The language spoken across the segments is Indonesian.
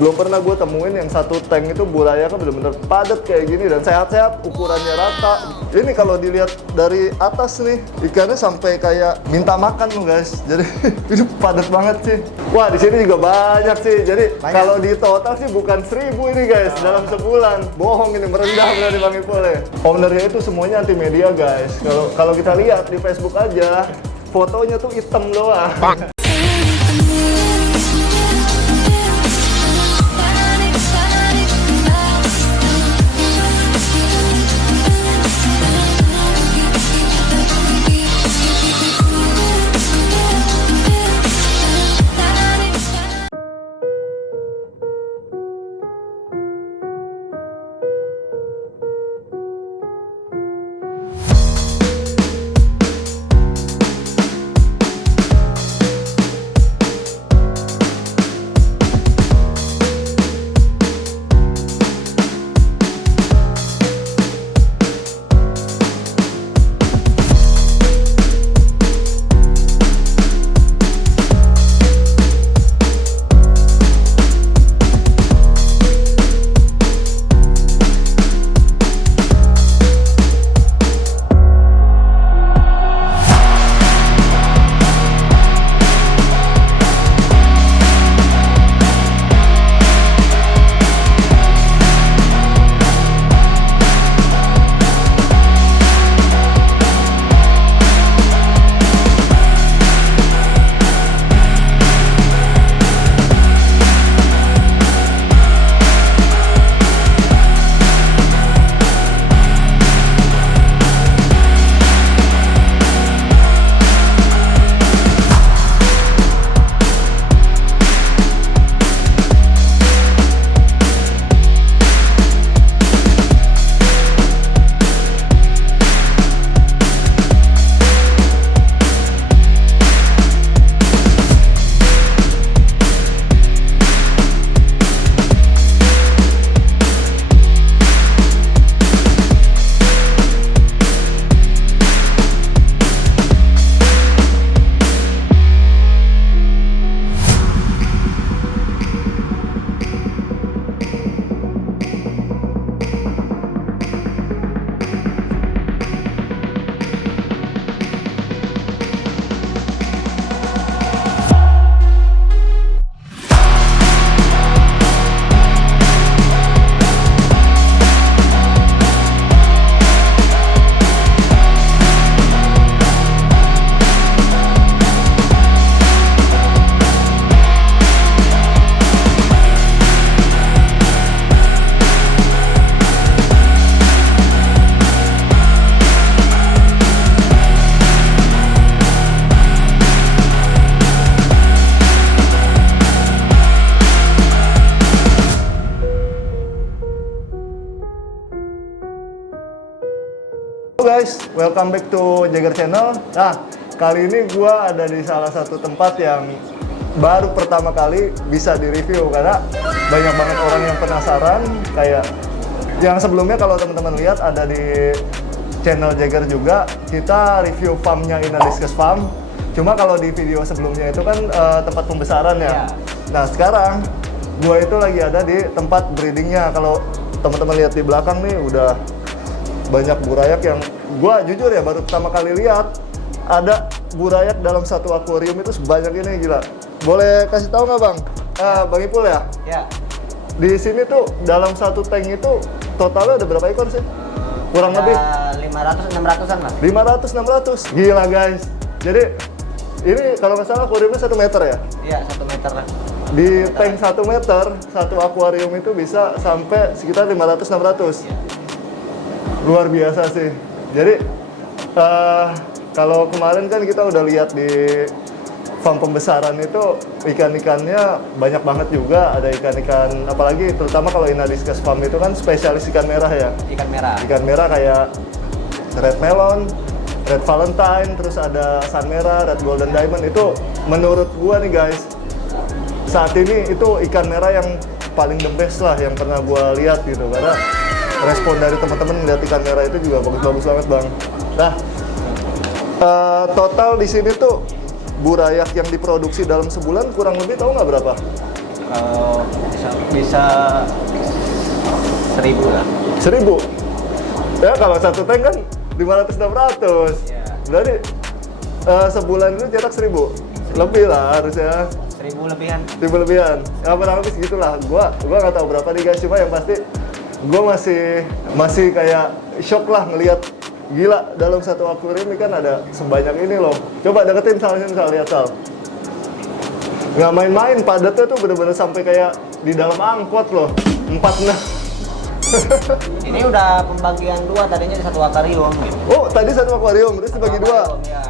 Belum pernah gue temuin yang satu tank itu burayaknya bener-bener padat kayak gini dan sehat-sehat, ukurannya rata. Ini kalau dilihat dari atas nih, ikannya sampai kayak minta makan loh guys. Jadi ini padat banget sih. Wah, di sini juga banyak sih. Jadi kalau di total sih bukan 1000 ini guys dalam sebulan. Bohong ini, merendah berarti Bang Ipul ya. Ownernya itu semuanya anti media guys. Kalau kita lihat di Facebook aja, fotonya tuh hitam doang. Halo guys, welcome back to Jagger Channel. Nah, kali ini gua ada di salah satu tempat yang baru pertama kali bisa direview karena banyak banget orang yang penasaran. Kayak yang sebelumnya kalau teman-teman lihat ada di channel Jagger juga, kita review farmnya Inaliscus Farm. Cuma kalau di video sebelumnya itu kan tempat pembesaran ya. Nah sekarang gua itu lagi ada di tempat breedingnya. Kalau teman-teman lihat di belakang nih udah banyak burayak yang gua jujur ya baru pertama kali lihat ada burayak dalam satu akuarium itu sebanyak ini, gila. Boleh kasih tahu nggak Bang? Bang Ipul ya? Ya. Di sini tuh dalam satu tank itu totalnya ada berapa ekor sih? Kurang lebih 500-600an lah. 500-600. Gila guys. Jadi ini kalau nggak salah akuariumnya 1 meter ya? Iya, 1 meter lah. Di tank 1 meter, satu akuarium itu bisa sampai sekitar 500-600. Ya. Luar biasa sih. Jadi kalau kemarin kan kita udah lihat di farm pembesaran itu ikan-ikannya banyak banget juga. Ada ikan-ikan, apalagi terutama kalau Inaliscus Farm itu kan spesialis ikan merah ya. Ikan merah. Ikan merah kayak red melon, red valentine, terus ada sun merah, red golden diamond. Itu menurut gua nih guys, saat ini itu ikan merah yang paling the best lah yang pernah gua lihat gitu, karena respon dari teman-teman melihat ikan merah itu juga bagus-bagus banget Bang. Nah, total di sini tuh burayak yang diproduksi dalam sebulan kurang lebih tahu nggak berapa? Kalau bisa 1.000 lah. 1.000? Ya kalau satu tank kan 500-600. Iya. Berarti sebulan itu cetak 1.000? Lebih lah harusnya. 1.000 lebihan. 1.000 lebihan. Ya kurang lebih segitulah. Gua nggak tahu berapa nih guys, cuma yang pasti gua masih kayak shock lah ngelihat, gila dalam satu akuarium ini kan ada sebanyak ini loh. Coba deketin Sal, lihat Sal. Nggak main-main, padatnya tuh bener-bener sampai kayak di dalam angkot loh. 4 Ini udah pembagian 2, tadinya di satu akuarium gitu. Oh, tadi satu akuarium, terus dibagi 2. Ya.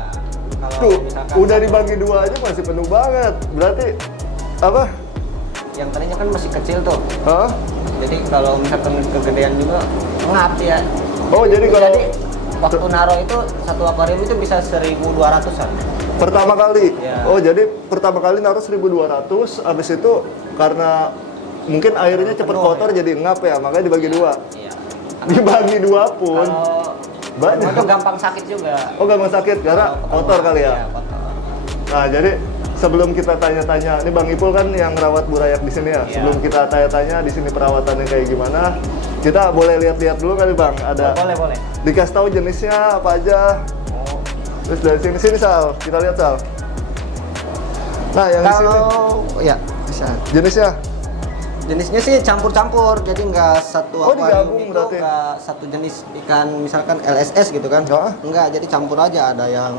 Kalau Tuh, misalkan udah dibagi 2 aja masih penuh banget. Berarti apa? yang tadinya kan masih kecil tuh. Hah? Jadi kalau misalkan kegedean juga ngap ya. Oh, jadi kalau Waktu naro itu satu akuarium itu bisa 1.200-an. pertama kali? Ya. Oh, jadi pertama kali naruh 1.200, abis itu karena mungkin airnya cepet Penuh, kotor ya. jadi ngap ya, makanya dibagi 2. Iya. Dibagi 2 pun Kalau banyak. itu gampang sakit juga. Oh, gampang sakit karena Kalau kotor kali ya? Iya, kotor. Nah, jadi sebelum kita tanya-tanya, ini Bang Ipul kan yang merawat burayak di sini ya. Iya. Sebelum kita tanya-tanya di sini perawatannya kayak gimana, kita boleh lihat-lihat dulu kali Bang. Ada Boleh. dikasih tahu jenisnya apa aja. Oh. Terus dari sini Sal, kita lihat Sal. Nah, yang di sini Kalau ya bisa. jenisnya Jenisnya sih campur-campur, jadi nggak satu Oh, akuarium digabung itu berarti? nggak satu jenis ikan, misalkan LSS gitu kan? Hah? Enggak, jadi campur aja. Ada yang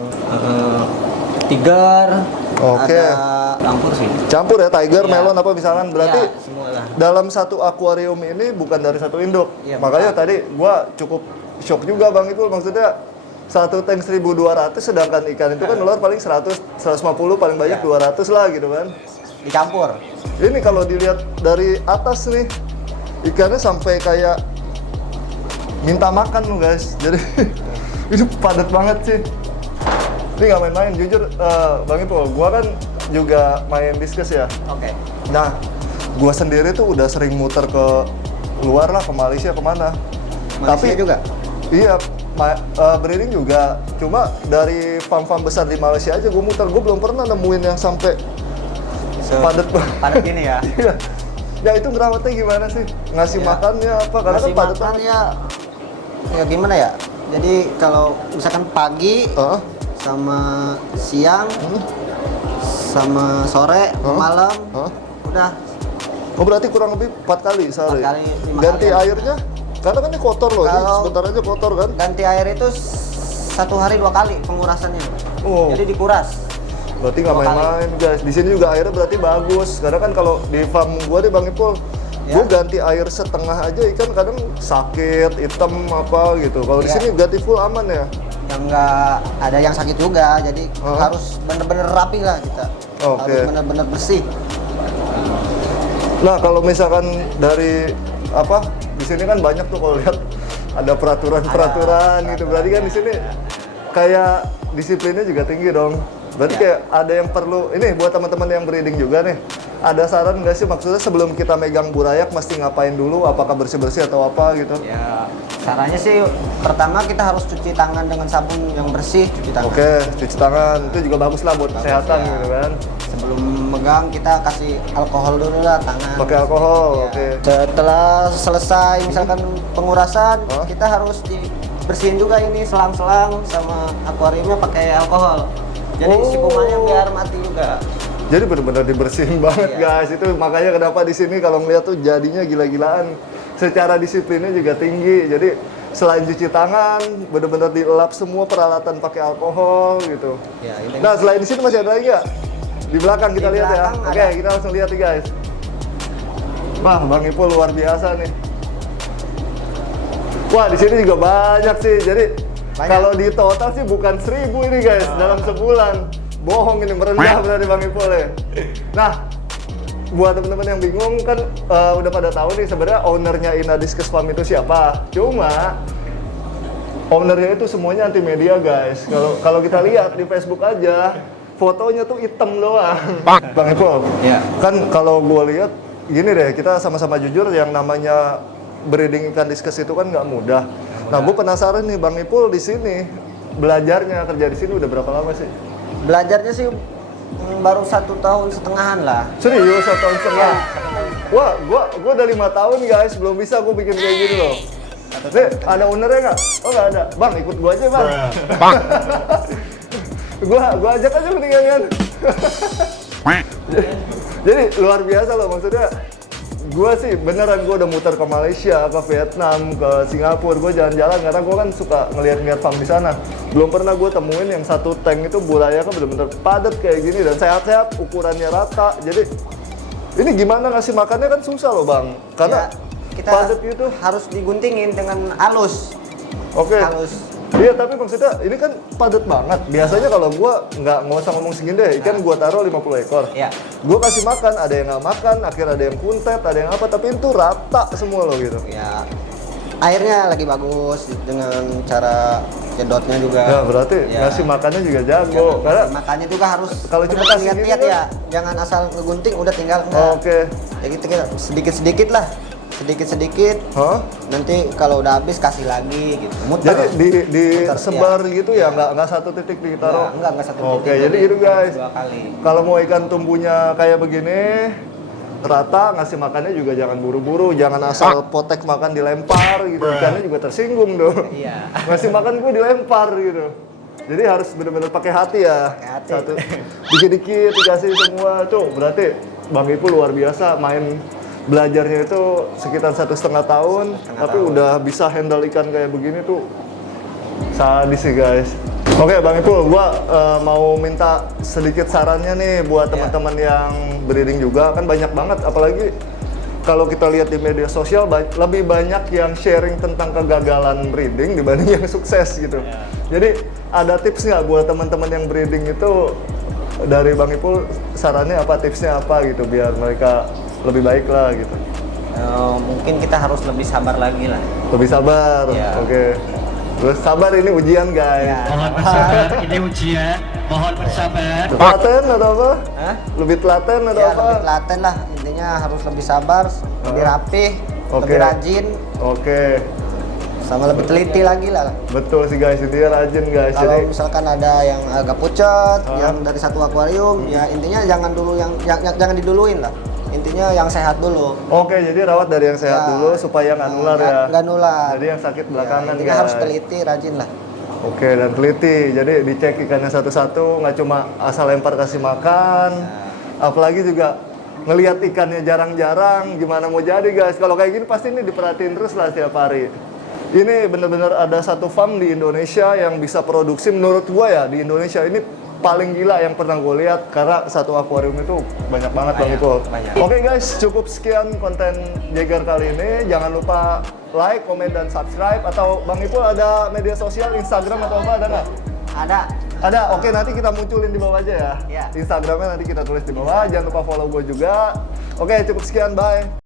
tiger, Oke. ada campur sih. campur ya, tiger, Iya. melon apa misalkan. Berarti Iya, semua lah. dalam satu akuarium ini bukan dari satu induk. Iya, Makanya bukan. tadi gua cukup shock juga Bang Ipul, maksudnya satu tank 1.200 sedangkan ikan itu kan telur paling 100, 150 paling banyak Iya. 200 lah gitu kan. Dicampur. Ini kalau dilihat dari atas nih, ikannya sampai kayak minta makan loh guys. Jadi ini padat banget sih. Ini nggak main-main, jujur Bang Ipul, gua kan juga main diskus ya. Oke. Nah, gua sendiri tuh udah sering muter ke luar lah, ke Malaysia kemana. Malaysia juga? Iya, breeding juga. Cuma dari farm-farm besar di Malaysia aja gua muter, gua belum pernah nemuin yang sampai padat banget. Padat gini ya. Iya. Ya itu ngerawatnya gimana sih? Ngasih Iya. makannya apa? Karena Masih kan padat makan banget. ya gimana ya? Jadi kalau misalkan pagi Heeh. sama siang sama sore Hah? malam Hah? udah Oh berarti kurang lebih 4 kali sehari? 4 kali, 5 Ganti kali. airnya? Karena kan ini kotor loh, ini Kalau- sebentar aja kotor kan? ganti air itu 1 hari 2 kali pengurasannya. Oh. Jadi dikuras. Berarti nggak 2 kali. main-main guys. Di sini juga airnya berarti bagus. Karena kan kalau di farm gua di Bang Ipul, Ya. gua ganti air setengah aja ikan kadang sakit, hitam apa gitu. Kalau di Ya. sini ganti full aman ya? Yang nggak ada yang sakit juga, jadi Hah? harus bener-bener rapi lah kita. Oke. Harus bener-bener bersih. Nah kalau misalkan dari apa di sini kan banyak tuh kalau lihat ada peraturan-peraturan Ada gitu. Berarti kan di sini kayak disiplinnya juga tinggi dong. Berarti Ya. kayak ada yang perlu ini buat teman-teman yang breeding juga nih. Ada saran nggak sih maksudnya sebelum kita megang burayak mesti ngapain dulu? Apakah bersih-bersih atau apa gitu? Ya, caranya sih pertama kita harus cuci tangan dengan sabun yang bersih, cuci tangan. Oke, cuci tangan itu juga bagus lah buat Bagus, kesehatan ya. gitu kan. Sebelum megang kita kasih alkohol dulu lah tangan. Pakai alkohol, Ya. oke. Setelah selesai misalkan pengurasan, Hah? kita harus dibersihin juga ini selang-selang sama akuariumnya pakai alkohol. Jadi Oh. si kumannya biar mati juga. Jadi benar-benar dibersihin banget Iya. guys. Itu makanya kenapa di sini kalau ngeliat tuh jadinya gila-gilaan. Secara disiplinnya juga tinggi. Jadi selain cuci tangan, benar-benar dielap semua peralatan pakai alkohol gitu. Ya, ini Nah selain di sini masih ada lagi nggak? Di belakang kita Di lihat ya. belakang Oke, ada. kita langsung lihat nih guys. Wah, Bang Ipul luar biasa nih. Wah, di sini juga banyak sih. Jadi Banyak. kalau di total sih bukan 1.000 ini guys dalam sebulan. Bohong ini merendah berarti Bang Ipul ya. Nah, buat teman-teman yang bingung kan udah pada tahu nih sebenarnya ownernya Inadiscus Farm itu siapa. Cuma ownernya itu semuanya anti media guys. Kalau kita lihat di Facebook aja fotonya tuh hitam doang. Bang Ipul. Ya. Kan kalau gue lihat gini deh, kita sama-sama jujur yang namanya breeding ikan discus itu kan nggak mudah. Nah, gue penasaran nih Bang Ipul di sini belajarnya kerja di sini udah berapa lama sih? Belajarnya sih baru 1 tahun setengahan lah. Serius 1 tahun setengah? Ya, 1 tahun setengah. Wah, gua udah 5 tahun guys, belum bisa gua bikin kayak gini loh. Nih, ada ownernya nggak? Oh nggak ada. Bang, ikut gua aja bang. gua ajak aja mendingan kan. Jadi luar biasa loh, maksudnya gua sih beneran gua udah muter ke Malaysia, ke Vietnam, ke Singapura. Gua jalan-jalan karena gua kan suka ngeliat-ngeliat farm di sana. Belum pernah gua temuin yang satu tank itu bulayanya bener-bener padat kayak gini dan sehat-sehat, ukurannya rata. Jadi ini gimana ngasih makannya kan susah loh bang, karena Ya, kita padat gitu. harus diguntingin dengan halus. Oke. Halus. Iya, tapi maksudnya ini kan padat banget. Biasanya kalau gua nggak usah ngomong segini deh, ikan gua taruh 50 ekor. Ya. Gua kasih makan, ada yang nggak makan, akhirnya ada yang kuntet, ada yang apa, tapi itu rata semua loh gitu. Ya, airnya lagi bagus dengan cara jedotnya juga. Ya berarti Ya. ngasih makannya juga jago. Karena Makannya juga harus kalau cuma benar-benar kasih gini lihat-lihat kan- ya, jangan asal ngegunting udah tinggal enggak. oke. Ya gitu kita sedikit-sedikit lah. Sedikit-sedikit. Hah? Nanti kalau udah habis kasih lagi gitu. Muter. Jadi Muter, disebar ya. gitu ya, nggak satu titik ditaruh. Enggak satu Oke, titik. jadi gitu guys. 2 kali. Kalau mau ikan tumbuhnya kayak begini, rata, ngasih makannya juga jangan buru-buru, jangan asal potek makan dilempar gitu, ikannya juga tersinggung dong. Iya. Ngasih makan gue dilempar gitu. Jadi harus benar-benar pakai hati ya. Pakai hati. Satu, dikit-dikit dikasih semua tuh. Berarti Bang Ipul luar biasa main belajarnya itu sekitar 1,5 tahun, tapi udah bisa handle ikan kayak begini tuh sadis sih guys. Oke Bang Ipul, gua mau minta sedikit sarannya nih buat teman-teman yang breeding juga, kan banyak banget, apalagi kalau kita lihat di media sosial lebih banyak yang sharing tentang kegagalan breeding dibanding yang sukses gitu. Jadi ada tips nggak buat teman-teman yang breeding itu dari Bang Ipul, sarannya apa, tipsnya apa gitu biar mereka lebih baik lah gitu. Mungkin kita harus lebih sabar lagi lah. Lebih sabar, Ya. oke. Terus sabar, ini ujian guys. Ya. Mohon bersabar, ini ujian. Mohon bersabar. Telaten atau apa? Hah? Lebih telaten atau Ya, apa? lebih telaten lah. Intinya harus lebih sabar, lebih rapih, Oke. lebih rajin, Oke, sama lebih teliti lagi lah. betul sih guys, intinya rajin guys. Kalau Jadi misalkan ada yang agak pucat, yang dari satu akuarium, ya intinya jangan dulu jangan diduluin lah. Intinya yang sehat dulu. oke, jadi rawat dari yang sehat Ya. dulu supaya nggak nular ya. Nggak nular. Jadi yang sakit belakangan Ya, intinya guys. harus teliti, rajin lah. Oke, dan teliti. Jadi dicek ikannya satu-satu, nggak cuma asal lempar kasih makan. Apalagi juga ngelihat ikannya jarang-jarang, gimana mau jadi guys. Kalau kayak gini pasti ini diperhatiin terus lah setiap hari. Ini bener-bener ada satu farm di Indonesia yang bisa produksi, menurut gua ya di Indonesia ini paling gila yang pernah gue lihat, karena satu akuarium itu banyak banget Bang Ipul. banyak. Oke guys, cukup sekian konten Jaeger kali ini. Jangan lupa like, komen, dan subscribe. Atau Bang Ipul ada media sosial, Instagram atau apa, ada nggak? Ada. Ada, oke, nanti kita munculin di bawah aja ya. Iya. Instagramnya nanti kita tulis di bawah. Jangan lupa follow gue juga. Oke, cukup sekian, bye.